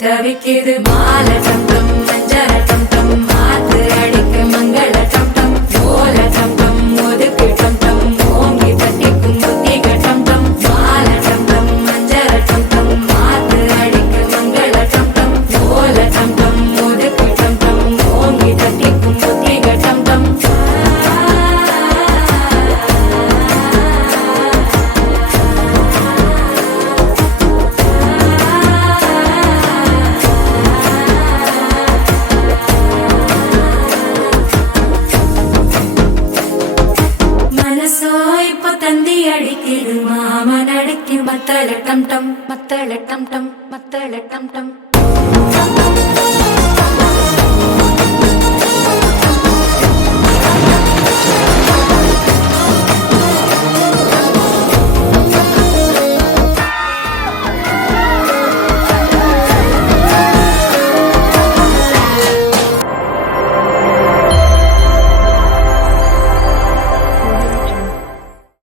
தவிக்குது மாலை டம் டம் மஞ்சள டம் டம் மாத்து அடிக்கு மங்கள டம் டம் ஓல டம் டம் ஒதுக்கு டம் டம் ஓங்கி தட்டிக்கும் புத்திக டம் டம் மாலை டம் டம் மஞ்சள டம் டம் மாத்து அடிக்கு மங்கள டம் டம் ஓல டம் டம் ஒதுக்கு டம் டம் ஓங்கி தட்டிக்கும் புத்திக டம் டம் தந்தி அடிக்குது மாமன் அடிக்கு மத்தள டம் டம் மத்தள டம் டம் மத்தள டம் டம்